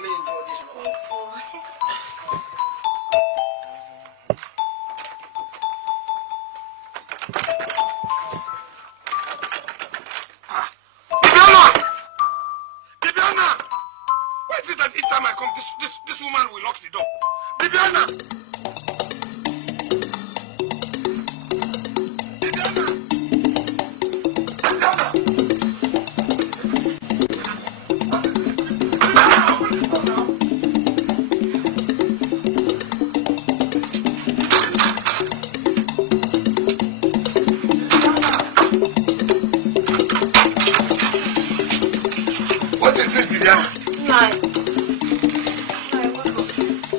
me enjoy this one. Bibiana! Why is it that each time I come, this woman will lock the door? Bibiana!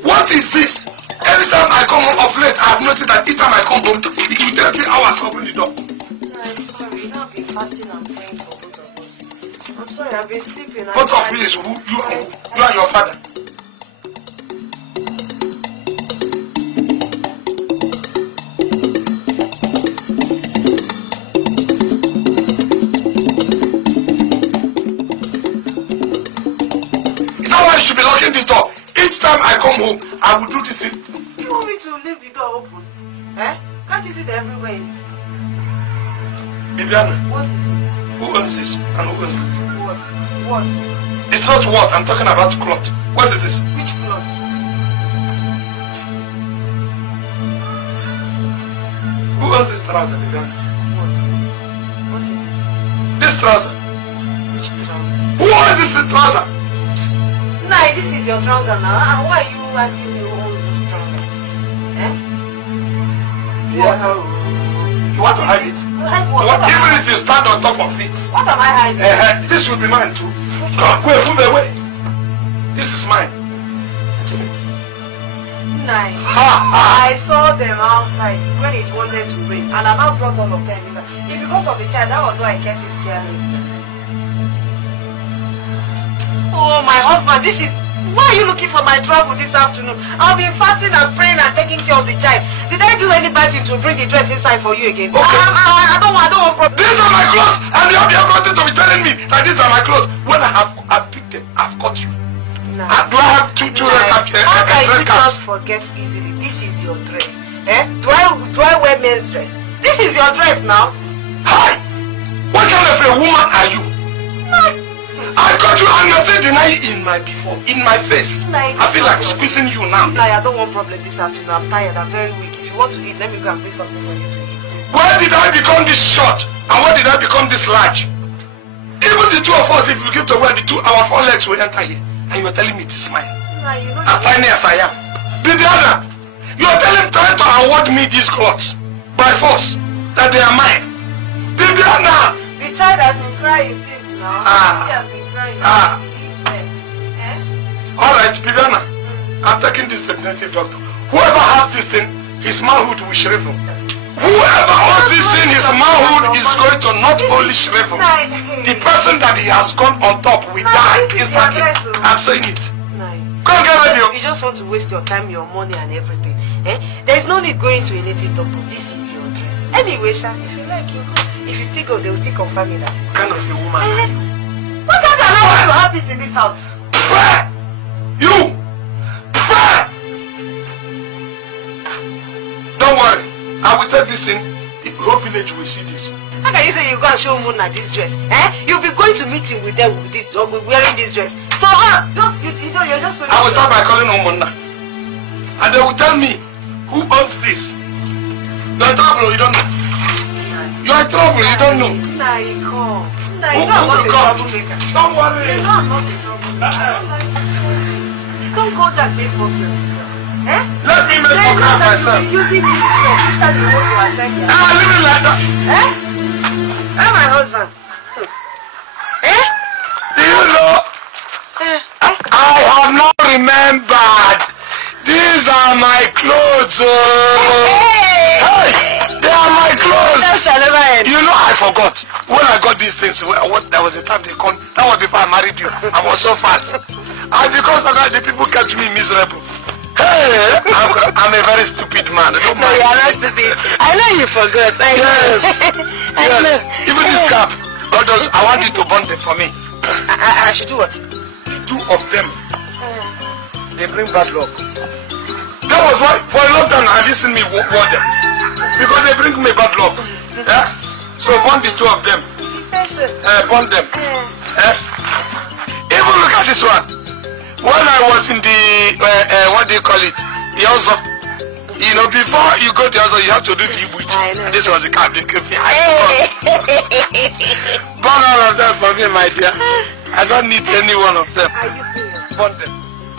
What is this? Every time I come home of late, I have noticed that each time I come home, it will take 3 hours to open the door. I'm sorry, you know I've been fasting and praying for both of us. I'm sorry, I've been sleeping. Both of you is who? You and your father. Is that why you should be locking this door? Each time I come home, I will do this thing. You want me to leave the door open? Eh? Can't you see that everywhere is? Bibiana. What is it? Who owns this and who owns that? What? What? It's not what, I'm talking about cloth. What is this? Which cloth? Who owns this trouser, Bibiana? What? What is it? This trouser. Which trouser? Who owns this trouser? Nah, this is your trouser now. And why are you asking me who owns this trouser? Eh? Yeah. You want to hide it? Hide what? Even if you stand on top of it. What am I hiding? This will be mine too. Come, wait, move away. This is mine. Nice. I saw them outside when it wanted to rain, and I now brought all of them in. It's because of the child, that was why I kept it careless. Oh, my husband, this is... Why are you looking for my trouble this afternoon? I've been fasting and praying and taking care of the child. Did I do any bad thing to bring the dress inside for you again? Okay. I don't want problems. These are my clothes, and you have the audacity to be telling me that these are my clothes. When I've picked them, I've caught you. No. Do I have two How can you caps? just forget easily? This is your dress. Eh? Do I wear men's dress? This is your dress now. Hi! What kind of a woman are you? I got you and you're still denying in my face. I feel like squeezing you now. I don't want problem this afternoon. I'm tired. I'm very weak. If you want to eat, let me go and bring something for you to eat. Why did I become this short? And why did I become this large? Even the two of us, if we get to where our 4 legs will enter here, and you are telling me it is mine. As tiny as I am. Bibiana, you are trying to award me these clothes by force, that they are mine. Bibiana! The child has been crying since now. He has been crying. Alright, Bibiana, I'm taking this to the native doctor. Whoever has this thing, his manhood will shrivel. Whoever owns this thing, his manhood is going to not only shrivel. The person that he has gone on top will die instantly. I'm saying it. Go and get ready. You just want to waste your time, your money and everything. There is no need going to a native doctor. This is your dress. Anyway, Sha, if you like, you go. If you still go, they will still confirm me that it's what kind of a woman? What kind of allowance to have this in this house? Pray! You! Pray! Don't worry. I will take this in. The whole village will see this. How can you say you go and show Muna this dress? You'll be going to meeting with them with this, or wearing this dress. So you're just going I will start by calling on Muna. And they will tell me who owns this. You're in trouble, you don't know. You're in trouble, you don't know. Nah, you can't. Nah, Who will come? Don't worry. You know I'm not a troublemaker. Don't go that big for yourself. Let me make for myself. You think you want to attend here? I'm living like that. My husband. Do you know? I have not remembered. These are my clothes. Hey, they are my clothes. You know I forgot. When I got these things, there was a time they called. That was before I married you. I was so fat. And because of that, the people kept me miserable. Hey, I'm a very stupid man. No, you are not stupid. I know you forgot. Yes. Even this cap. I want you to burn them for me. I should do what? 2 of them. They bring bad luck. That was why for a long time I listened me word them. Because they bring me bad luck. Yeah? So burn the two of them. Burn them. Even look at this one. When I was in the what do you call it? The also. You know, before you go to the other, you have to do the Ibuchi. And this was the card they gave me. Burn all of them for me, my dear. I don't need any one of them. Are you serious? Burn them.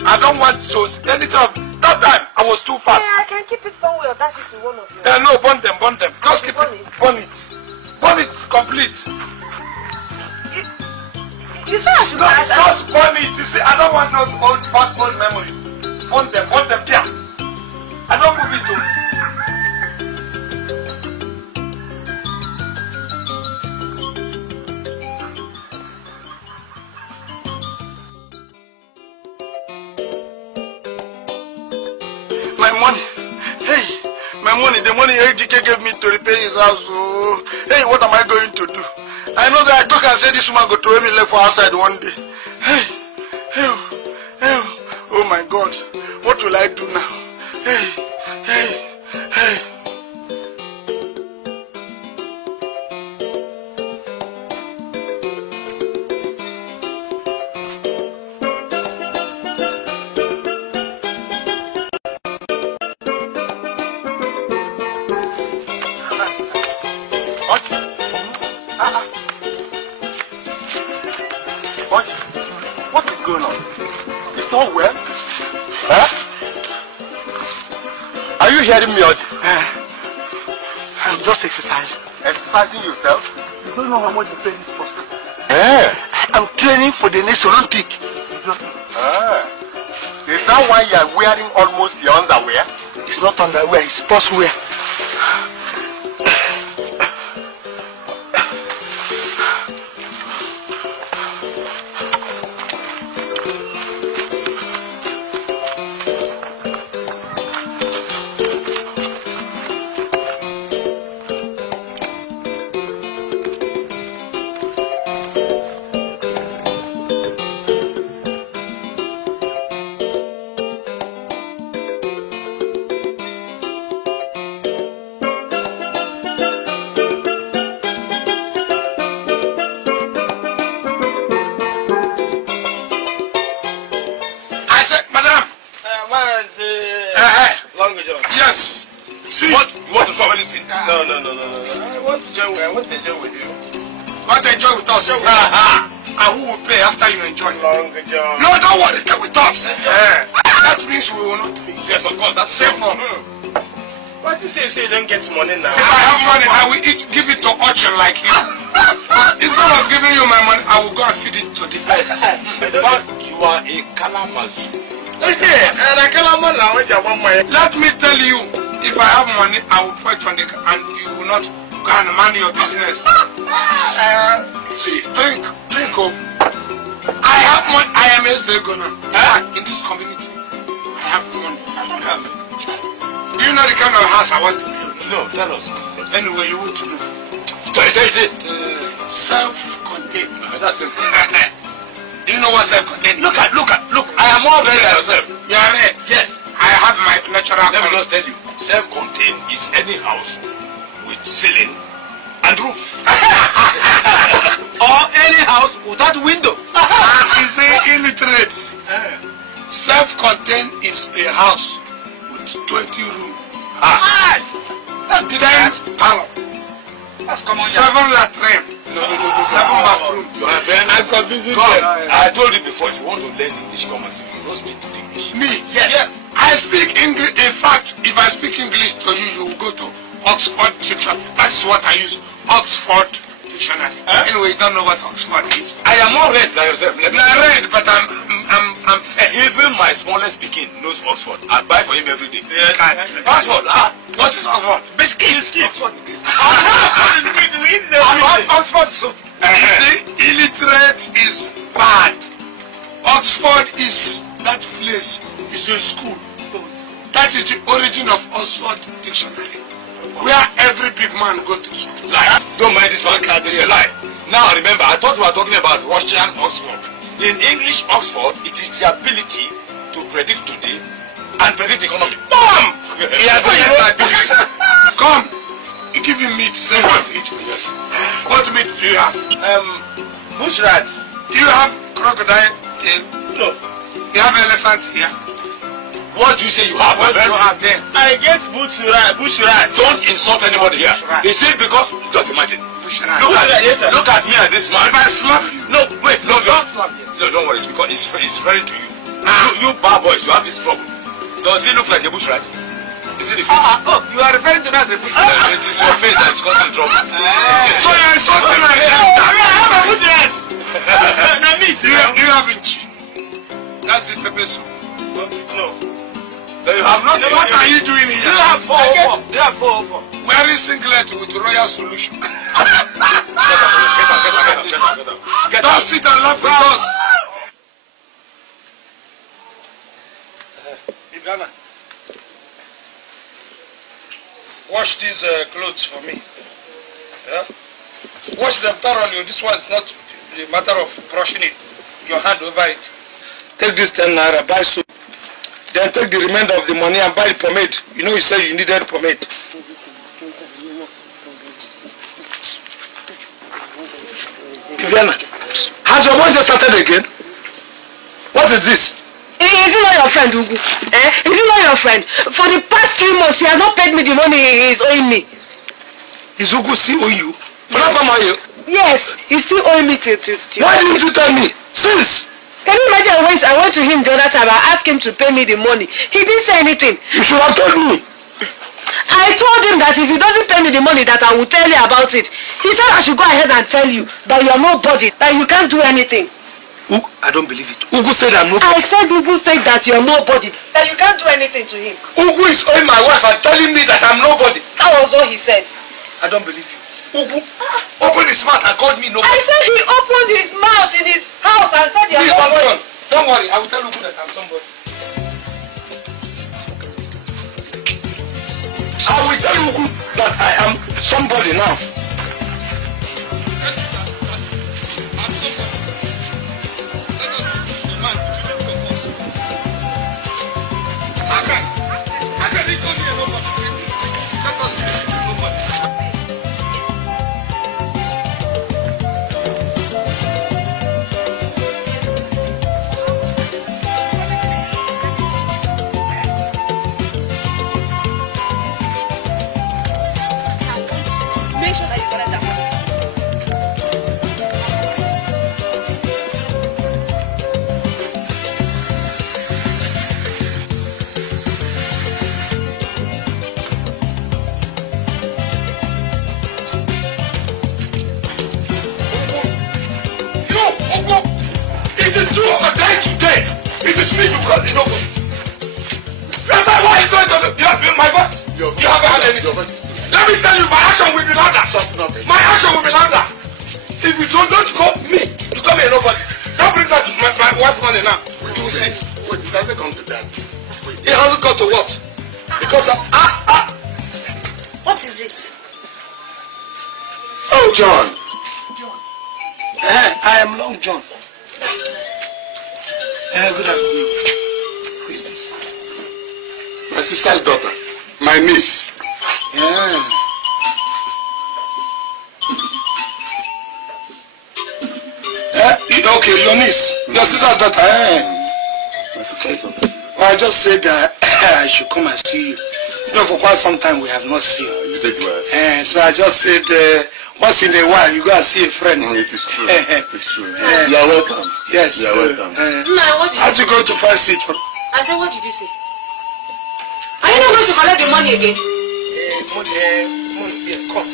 I don't want to anything of that time. I was too fat. Yeah, I can keep it somewhere or dash it to one of you. No, burn them, burn them. Just keep it. Burn it. Burn it complete. You say I should go. Just burn it. You see, I don't want those old memories. Burn them, yeah. I don't move it to. My money. Hey, my money, the money AGK gave me to repair his house. Oh, hey, what am I going to do? I know that I talk and say this woman go throw me left for outside one day. Hey, oh my God, what will I do now? Hey. What is going on? It's all well? Huh? Are you hearing me, Oji? I'm just exercising. Exercising yourself? You don't know how much you pay this person. I'm training for the next Olympic. Is that why you are wearing almost your underwear? It's not underwear, it's sportswear. Yes. See? What? You want to solve anything? No. I want to enjoy with you. Want to enjoy with us? And who will pay after you enjoy? Long John. No, don't worry. Get with us. That means we will not pay. Yes, of course. That's simple. What you say you don't get money now? If I have money, I will give it to Urchin like you. Instead of giving you my money, I will go and feed it to the birds. In fact, you are a Kalamazu. Let me tell you, if I have money, I will put it on the and you will not go and man your business. See, drink, oh. I have money. I am a Zegona. In this community, I have money. Do you know the kind of house I want to build? No, tell us. Anyway, you want to know. Self-contained. That's it. Do you know what self-contained is? Look. I am all ready. You are red. Yes. I have my natural. Let me just tell you. Self-contained is any house with ceiling and roof. Or any house without window. Is a illiterate. Self-contained is a house with 20 rooms. That's big. 10 parlor. That's common. 7 latrine. No. 7 bathroom. My friend, I'm convincing God, them. I told you before, if you want to learn English, come and see me. You don't speak good English. Me? Yes. I speak English. In fact, if I speak English to you, you will go to Oxford Dictionary. That's what I use. Oxford Dictionary. Anyway, you don't know what Oxford is. I am more red than yourself. You are red, but I'm fair. Even my smallest Pekin knows Oxford. I buy for him every day. Yes. Oxford, What is Oxford? Biscuit. Oxford. Oxford soup. You see, illiterate is bad. Oxford is that place. It's a school. That is the origin of Oxford Dictionary, where every big man go to school. Lie. Don't mind this man. This is a lie. Now remember, I thought we were talking about Russian Oxford. In English Oxford, it is the ability predict today and predict economy. Bam! He has the ability. Come. You give him meat. Say what eat meat. What meat do you have? Bush rat. Do you have crocodile tail? No. You have elephant here? What do you say you have? What do you have there? I get bush rat. Don't insult anybody here. Is it because, just imagine. Bush rat. Look at me and this man. If I slap you. No, wait, no, don't slap you. No, don't worry, it's because it's referring to you. You bad boys, you have this trouble. Does it look like a bush rat? Is it the face? Oh, you are referring to that as a bush rat? It is your face that's causing trouble. So you are insulting like that? I have a bush rat. Now meat. Do you have inchi? That's the pepper soup. No. You have not. What are you doing here? You have 404. You have 404. Wearing singlet with royal solution. Get up. Don't sit and laugh with us. Ghana. Wash these clothes for me. Yeah? Wash them thoroughly. This one is not a matter of brushing it. Your hand over it. Take this 10 naira, buy soup. Then take the remainder of the money and buy the pomade. You know you said you needed pomade. Viviana, has your mom just started again? What is this? Is he not your friend, Ugu? Is he not your friend? For the past 3 months, he has not paid me the money he is owing me. Is Ugu still owing you? For that money? Yes, he's still owing me till. Why didn't you tell me? Since? Can you imagine I went to him the other time, I asked him to pay me the money. He didn't say anything. You should have told me. I told him that if he doesn't pay me the money that I will tell you about it. He said I should go ahead and tell you that you are nobody, that you can't do anything. I don't believe it. Ugu said I'm nobody. I said Ugu said that you are nobody, that you can't do anything to him. Ugu is owing my wife and telling me that I'm nobody. That was what he said. I don't believe you. Ugu opened his mouth and called me nobody. I said he opened his mouth in his house and said you are nobody. Don't worry, I will tell Ugu that I'm somebody. I will tell Ugu that I am somebody now. I'm somebody. Let us see the man between the two of us. How can he call me a nobody? Let us see the nobody. Make sure that you collect that money. It is true or die today. It is me you call the nobody. Why is going to be my voice? You haven't had anything. Let me tell you, my action will be louder. My action will be louder. If you don't call me, you call me a nobody. Don't bring that to my wife's money now. You will see. Wait, it hasn't come to that. It hasn't come to what? Because What is it? Oh, John. I am Long John. Good afternoon. Who is this? My sister's daughter. My niece. Yeah. Okay, your niece. Your sister's daughter. My sister's daughter. Well, I just said that I should come and see you. You know, for quite some time we have not seen. You take well. So I just said, once in a while you go and see a friend. It is true. It is true. You are welcome. Yes. You are welcome. How'd you go to find seat for? I said, what did you say? Are you not going to collect the money again? Money, come.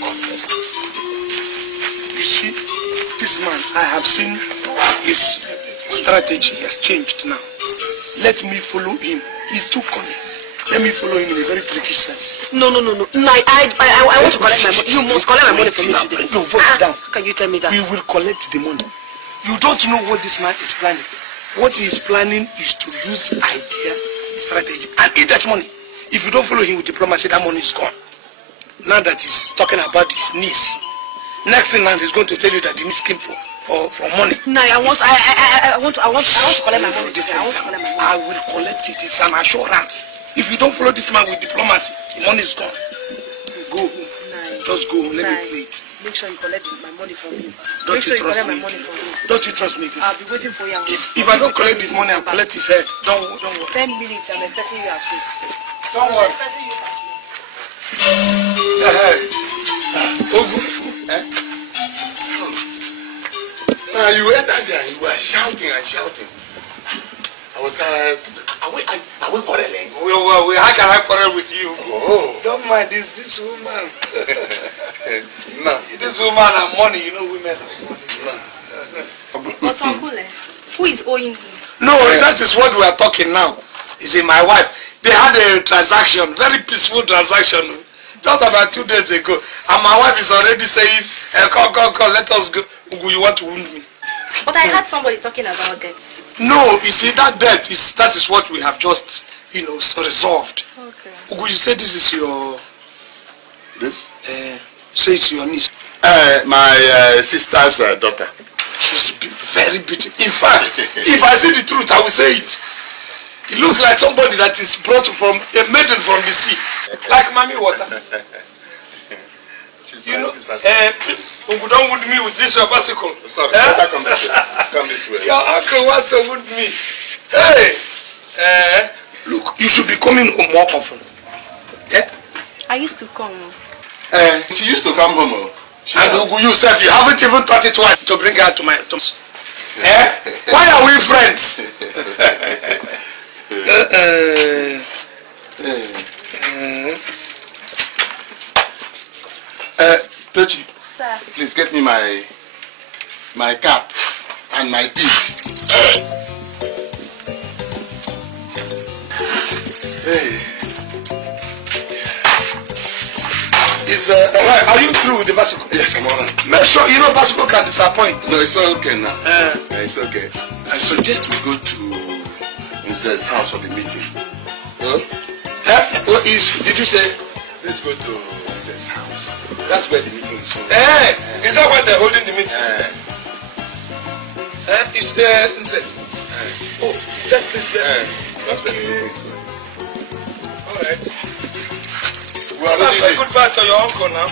Come first. You see, this man, I have seen his strategy has changed now. Let me follow him. He's too cunning. Let me follow him in a very tricky sense. No. I want to collect my money. You must collect my money from me today. No, voice down. Can you tell me that? We will collect the money. You don't know what this man is planning. What he is planning is to use idea, strategy, and eat that money. If you don't follow him with diplomacy, that money is gone. Now that he's talking about his niece, next thing now he's going to tell you that the niece came for for money. No, I want to collect my money. I will collect it. It's an assurance. If you don't follow this man with diplomacy, the money is gone. Go home. Just go home. Let me play it. Make sure you collect my money from me. Don't you trust me? Don't you trust me? I'll be waiting for you. If I don't collect this money, I'll collect his head. Don't worry. 10 minutes, I'm expecting you at home. Don't worry. You entered there and you were shouting and shouting. I was are we quarreling? Well, how can I quarrel with you? Oh. Don't mind this woman. No. This woman and money, you know women have money. No. But Uncle, who is owing him? No, that is what we are talking now. You see, my wife, they had a transaction, very peaceful transaction, just about 2 days ago. And my wife is already saying, come, let us go. Ugu, you want to wound me? But I heard somebody talking about debt. No, you see, that is what we have just, resolved. Okay. Ugu, you say this is your... This? Say it's your niece. My sister's daughter. She's very beautiful. In fact, if I say the truth, I will say it. It looks like somebody that is brought from a maiden from the sea, like Mommy Water. She's You my know, sister's Uncle don't wound me with this your bicycle. Sorry, better come this way. Come this way. Your uncle wants to wound me. Hey, look, you should be coming home more often. Yeah. I used to come. She used to come home. And Ugu, yourself, you haven't even thought it twice to bring her to my house. Why are we friends? Tochi, Sir. please get me my cap and my bead. Hey. Are you through with the bicycle? Yes, I'm alright. Make sure bicycle can disappoint. No, it's okay now. It's okay. I suggest we go to Nze's house for the meeting. Huh? What did you say? Let's go to Nze's house. That's where the meeting is. Is that why they're holding the meeting? Is there Nze? Oh, is that place there? That's where the meeting is. Alright. Well, Let's say goodbye to your uncle now.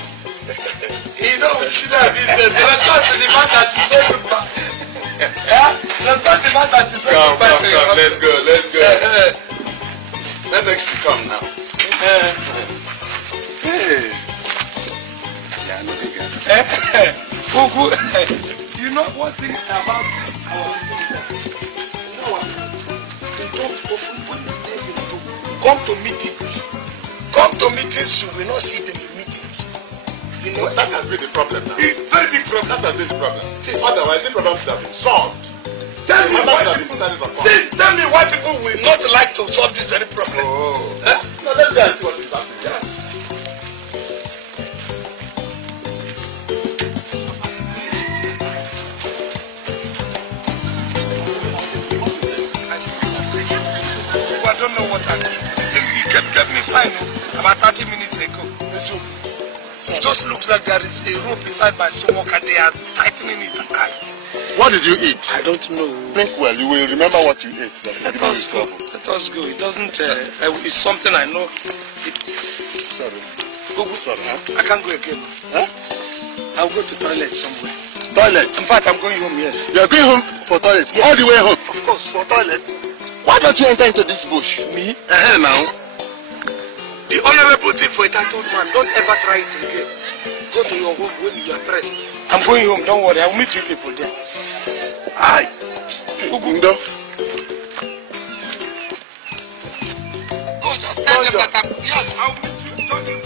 You know, we should have business. Let's not to the man that you say goodbye. Let's not the man that you say goodbye to your uncle. Let's go. Let Lexi come now. Hey. Yeah, no big guy. You know one thing about this? They don't often put the day to come to meetings. Come to meetings, you will not see them in meetings. You know, That has been the problem now. it's a very big problem. That has been the problem. Yes. Otherwise, the problem should have been solved. Tell me why people will not like to solve this very problem. Oh. No, let's go and see what is happening. Yes. I don't know what I need. The thing he kept me signing about 30 minutes ago. It just looks like there is a rope inside my stomach and they are tightening it. What did you eat? I don't know. Think well. You will remember what you ate. Let us go. Let us go. It doesn't. It's something I know. Sorry. Sorry. I can't go again. Huh? I'll go to toilet somewhere. Toilet. In fact, I'm going home. Yes. You are going home for toilet. Yes. All the way home. Of course. For toilet. Why don't you enter into this bush? Me? Now. The honorable thing for a titled man. Don't ever try it again. Go to your home when you are pressed. I'm going home. Don't worry. I'll meet you people there. Aye. Ugundo. Go, just tell them that I'm... Yes, I'll meet you. Join them.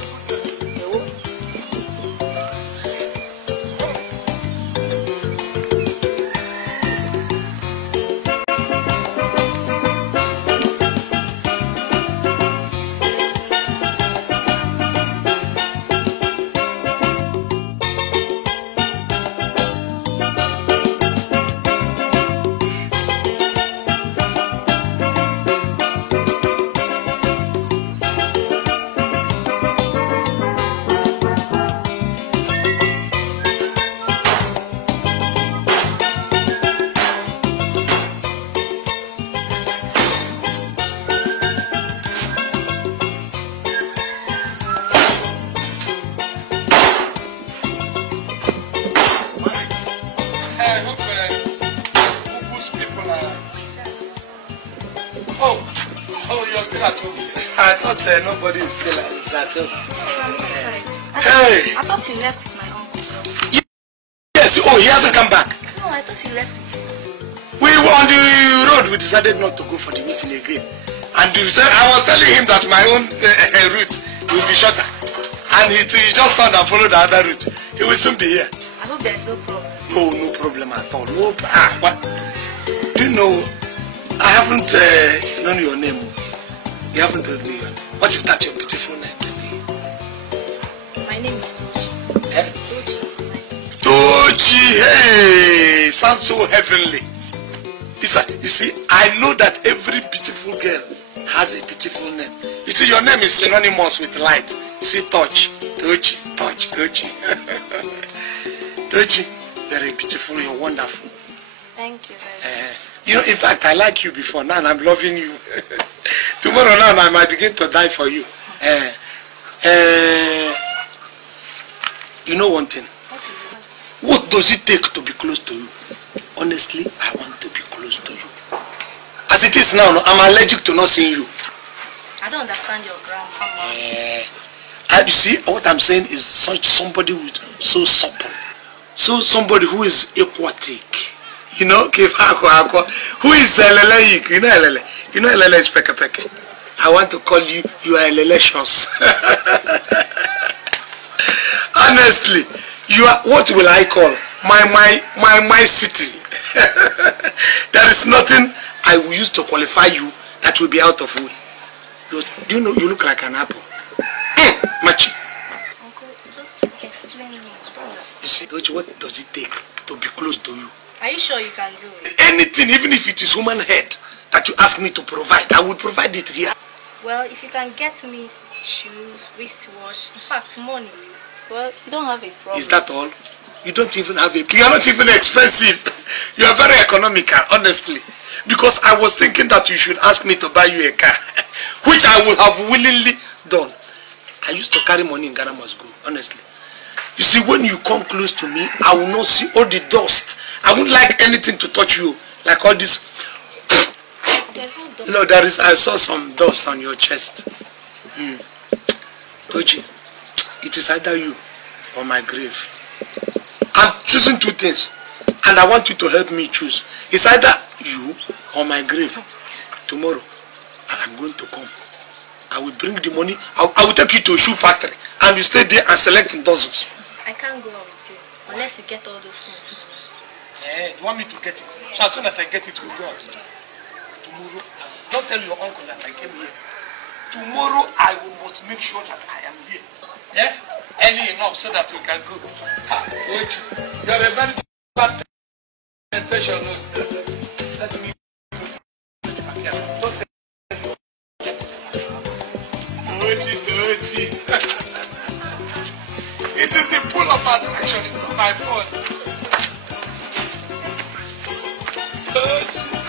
Oh, you're still at home. I thought nobody is still at home. Hey! I thought you left with my uncle. Yes, oh, he hasn't come back. No, I thought you left with him. We were on the road. We decided not to go for the meeting again. And we said, I was telling him that my own route will be shorter. And he just turned and followed the other route. He will soon be here. I hope there's no problem. No, no problem at all. No. What? Do you know, I haven't known your name. You haven't told me your name. What is that, your beautiful name? My name is Tochi. Eh? Tochi, hey! Sounds so heavenly. Isa, you see, I know that every beautiful girl has a beautiful name. You see, your name is synonymous with light. You see, Tochi, Tochi, Tochi. Tochi, you're beautiful, you're wonderful. Thank you very much. You know, in fact, I like you before. Now I'm loving you. Tomorrow now I might begin to die for you. You know one thing? What is it? What does it take to be close to you? Honestly, I want to be close to you. As it is now, I'm allergic to not seeing you. I don't understand your grammar. And you see, what I'm saying is somebody who's so supple. So somebody who is aquatic. You know, who is leleik? You know lele. You know lele is peke peke. I want to call you, you are lelecious. Honestly, you are, what will I call? My city. There is nothing I will use to qualify you that will be out of way. Do you know you look like an apple? Machi. Uncle, just explain me. I don't understand. You see, what does it take to be close to you? Are you sure you can do it? Anything, even if it is human head, that you ask me to provide, I will provide it here. Well, if you can get me shoes, wristwatch, in fact, money, well, you don't have a problem. Is that all? You don't even have a... You are not even expensive. You are very economical, honestly. Because I was thinking that you should ask me to buy you a car, which I would have willingly done. I used to carry money in Ghana must go, honestly. You see, when you come close to me, I will not see all the dust. I won't like anything to touch you, like all this. There's no dust. No, there is. I saw some dust on your chest. Tochi, it is either you or my grave. I'm choosing two things, and I want you to help me choose. It's either you or my grave. Tomorrow, I'm going to come. I will bring the money. I will take you to a shoe factory, and you stay there and select in dozens. I can't go out with you unless you get all those things. You want me to get it? So as soon as I get it, we'll go out. Tomorrow, don't tell your uncle that I came here. Tomorrow, I must make sure that I am here. Yeah? Early enough so that we can go. You're a very bad presentation. Let me don't Doji. It is the pull of attraction. It's not my fault. Doji.